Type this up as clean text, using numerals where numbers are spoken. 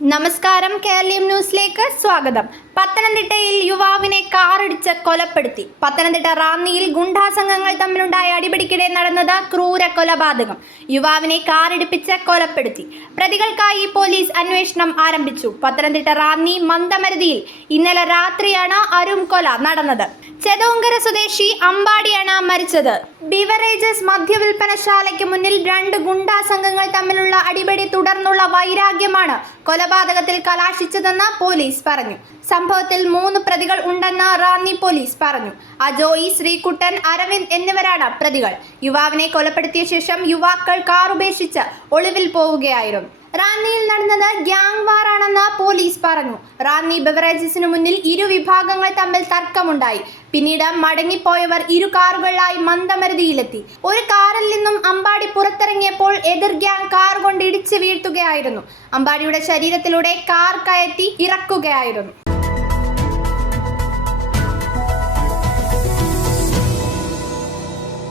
നമസ്കാരം, കേരളീയം ന്യൂസിലേക്ക് സ്വാഗതം. പത്തനംതിട്ടയിൽ യുവാവിനെ കാറിടിച്ച് കൊലപ്പെടുത്തി. പത്തനംതിട്ട റാന്നിയിൽ ഗുണ്ടാസംഘങ്ങൾ തമ്മിലുണ്ടായ അടിപിടിക്കിടെ നടന്നത് ക്രൂര കൊലപാതകം. യുവാവിനെ കാറിടിപ്പിച്ച് കൊലപ്പെടുത്തി. പ്രതികൾക്കായി പോലീസ് അന്വേഷണം ആരംഭിച്ചു. പത്തനംതിട്ട റാന്നി മന്ദമരുതിയിൽ ഇന്നലെ രാത്രിയാണ് അരും കൊല നടന്നത്. ചെതോങ്കര സ്വദേശി അമ്പാടിയാണ് മരിച്ചത്. ബിവറേജസ് മദ്യവിൽപ്പനശാലയ്ക്ക് മുന്നിൽ രണ്ട് ഗുണ്ടാസംഘങ്ങൾ തമ്മിലുള്ള അടിപിടി തുടർന്നുള്ള വൈരാഗ്യമാണ് കൊലപാതകത്തിൽ കലാശിച്ചതെന്ന് പോലീസ് പറഞ്ഞു. സംഭവത്തിൽ 3 പ്രതികൾ ഉണ്ടെന്ന് റാന്നി പോലീസ് പറഞ്ഞു. അജോയി, ശ്രീകുട്ടൻ, അരവിന്ദ് എന്നിവരാണ് പ്രതികൾ. യുവാവിനെ കൊലപ്പെടുത്തിയ ശേഷം യുവാക്കൾ കാറുപേക്ഷിച്ച് ഒളിവിൽ പോവുകയായിരുന്നു. റാന്നിയിൽ നടന്നത് ഗ്യാങ് വാറാണെന്ന് പോലീസ് പറഞ്ഞു. റാന്നി ബെവറേജസിനു മുന്നിൽ ഇരു വിഭാഗങ്ങൾ തമ്മിൽ തർക്കമുണ്ടായി. പിന്നീട് മടങ്ങിപ്പോയവർ 2 കാറുകളിലായി മന്ദമരുതിയിലെത്തി. ഒരു കാറിൽ നിന്നും അമ്പാടി പുറത്തിറങ്ങിയപ്പോൾ എതിർ ഗ്യാങ് കാർ കൊണ്ട് ഇടിച്ച് വീഴ്ത്തുകയായിരുന്നു. അമ്പാടിയുടെ ശരീരത്തിലൂടെ കാർ കയറ്റി ഇറക്കുകയായിരുന്നു.